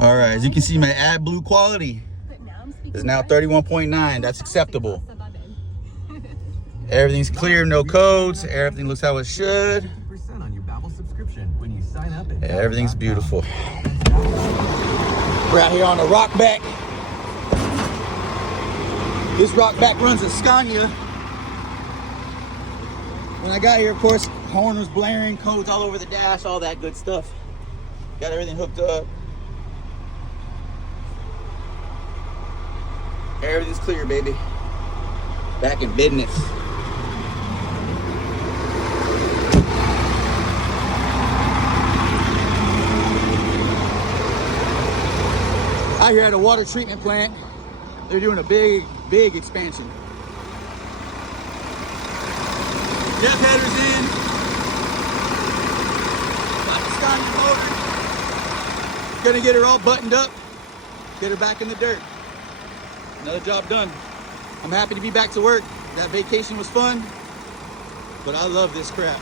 All right, as you can see, my AdBlue quality is now 31.9. That's acceptable. Everything's clear, no codes. Everything looks how it should. Everything's beautiful. We're out here on the ROKBAK. This ROKBAK runs a Scania. When I got here, of course, horn was blaring, codes all over the dash, all that good stuff. Got everything hooked up. Everything's clear, baby. Back in business. Out here at a water treatment plant, they're doing a big expansion. Jet headers in. Got the Scania motor. Gonna get her all buttoned up. Get her back in the dirt. Another job done. I'm happy to be back to work. That vacation was fun, but I love this crap.